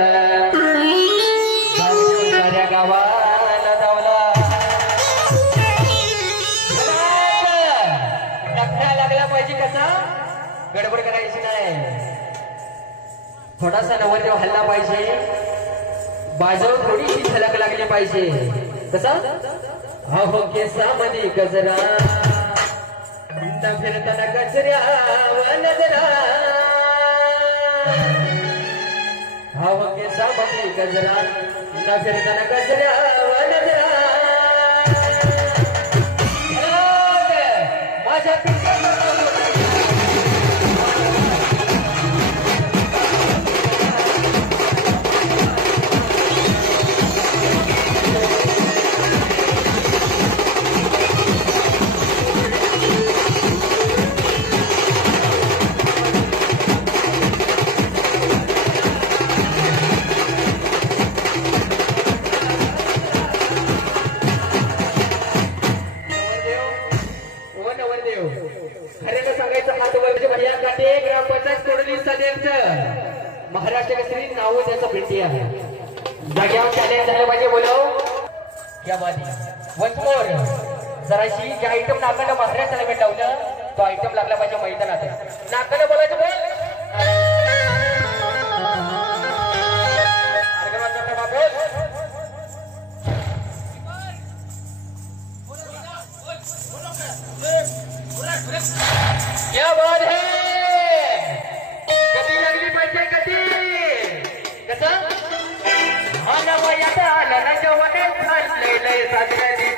साऱ्या गावाला धावला टकरा लागला पाहिजे कसा गडबड करायची नाही थोडासा नवरदेव हल्ला पाहिजे बाजू थोडीशी झलक लागली पाहिजे कसा अहो केसामध्ये गजरा फिरताना गजऱ्या नजरा हवा के सामने गजरा न फिरताना गजरा नजरा माझ्या महाराष्ट्र केसरी नाव त्याचं भेटी आहे जाग्यावर चॅलेंज झालं पाहिजे बोलव या बादी वन्स मोर जराशी जे आयटम नाकाला महाराष्ट्राला भेटावलं तो आयटम लागला पाहिजे मैदानात नाकाला बोलायचं बोल क्या बात है कधी लागली पाहिजे कधी कसं आलं वयात आलं ना जवाने लय साजऱ्या